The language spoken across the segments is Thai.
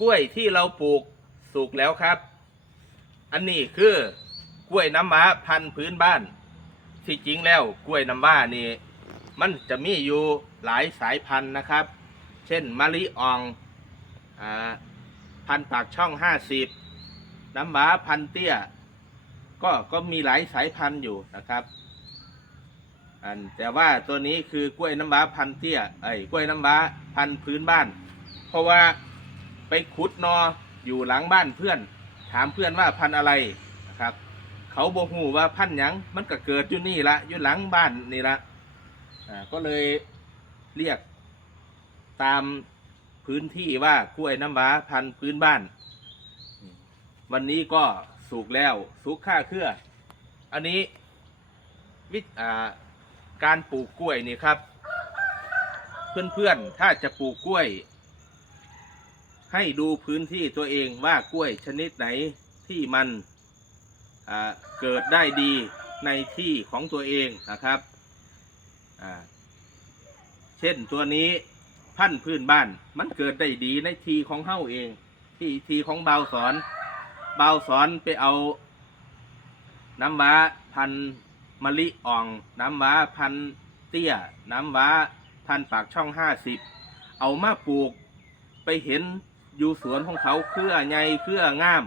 กล้วยที่เราปลูกสุกแล้วครับ อันนี้คือกล้วยน้ำว้าพันธุ์พื้นบ้าน ที่จริงแล้วกล้วยน้ำว้านี่มันจะมีอยู่หลายสายพันธุ์นะครับ เช่นมะลิอ่องอพันธุ์ปากช่องห้าสิบน้ำว้าพันเตี้ย ก็ก็มีหลายสายพันธุ์อยู่นะครับอันแต่ว่าตัวนี้คือกล้วยน้ำว้าพันเตี้ยไอ้กล้วยน้ำว้าพันพื้นบ้าน เพราะว่า ไปขุดนออยู่หลังบ้านเพื่อน ถามเพื่อนว่าพันอะไรนะครับ เขาบอกหูว่าพันหยังมันก็เกิดอยู่นี่ละอยู่หลังบ้านนี่ละอ่าก็เลยเรียกตามพื้นที่ว่ากล้วยน้ำว้าพันธุ์พื้นบ้าน วันนี้ก็สุกแล้วสุกค่าเครือ อันนี้วิอ่าการปลูกกล้วยนี่ครับ เพื่อนๆถ้าจะปลูกกล้วย ให้ดูพื้นที่ตัวเองว่ากล้วยชนิดไหนที่มันเกิดได้ดีในที่ของตัวเองนะครับ เช่นตัวนี้พันธุ์พื้นบ้านมันเกิดได้ดีในทีของเฮ้าเอง ที่ทีของเบาสอนเบาสอนไปเอาน้ำว้าพันมะลิอ่อง น้ำว้าพันเตี้ย น้ำว้าพันปากช่องห้าสิบเอามาปลูกไปเห็น อยู่สวนของเขาเครือใหญ่เครืองาม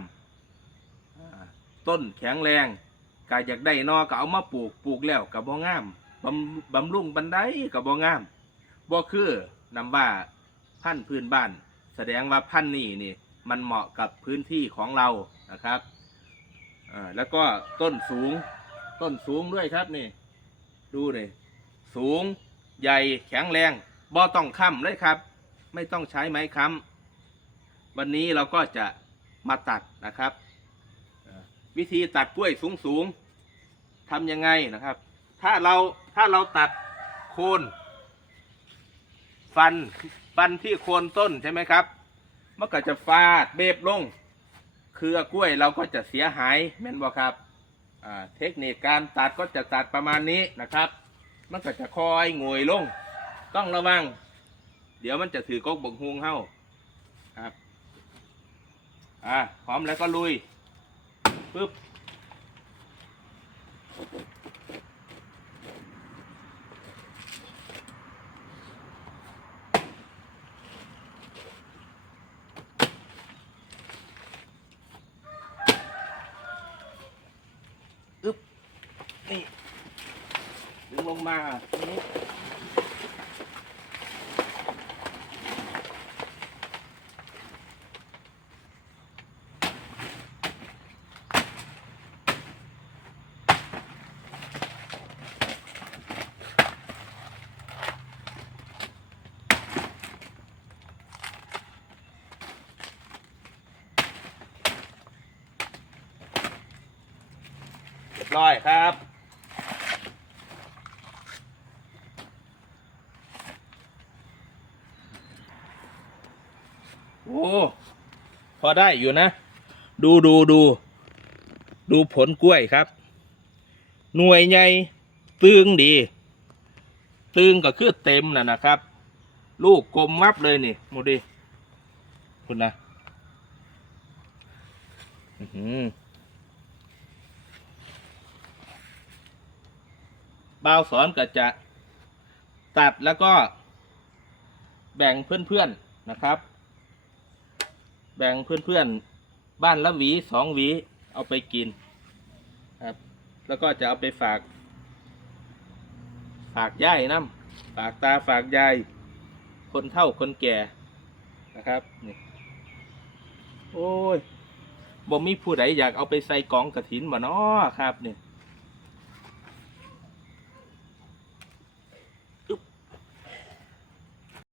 ต้นแข็งแรงกาอยากได้นอก็เอามาปลูกปลูกแล้วกับบ่งามบำบำรุงบันไดกับบ่งามบ่คือนำว่าพันธุ์พื้นบ้าน แสดงว่าพันธุ์นี้นี่มันเหมาะกับพื้นที่ของเรานะครับแล้วก็ต้นสูงต้นสูงด้วยครับนี่ ดูนี่สูงใหญ่แข็งแรงบ่ต้องค้ำเลยครับ ไม่ต้องใช้ไม้ค้ำ วันนี้เราก็จะมาตัดนะครับวิธีตัดกล้วยสูงสูงๆทำยังไงนะครับ ถ้าเราถ้าเราตัดโคนฟันฟันที่โคนต้นใช่ไหมครับมันก็จะฟาดเบบลงเครือกล้วยเราก็จะเสียหายแม่นบ่ครับเทคนิคการตัดก็จะตัดประมาณนี้นะครับ มันก็จะคอยงวยลง ต้องระวัง เดี๋ยวมันจะถือกกบกฮวงเฮ้าครับ อ่าพร้อมแล้วก็ลุยปึ๊บอึ๊บนี่ดึงลงมาตรงนี้ ร้อยครับ โอ้ พอได้อยู่นะ ดูดูดู ดูผลกล้วยครับ หน่วยใหญ่ตึงดี ตึงก็คือเต็มนะนะครับ ลูกกลมมับเลยนี่โมดีคุณนะ อื้อหือ บาวสอนก็จะตัดแล้วก็แบ่งเพื่อนๆนะครับ แบ่งเพื่อนๆบ้านละหวีสองหวีเอาไปกินครับแล้วก็จะเอาไปฝาก ฝากยายน้ำฝากตาฝากยายคนเฒ่าคนแก่นะครับนี่โอ้ยบ่มีผู้ใดอยากเอาไปใส่กล่องกระถินบ่น้อครับเนี่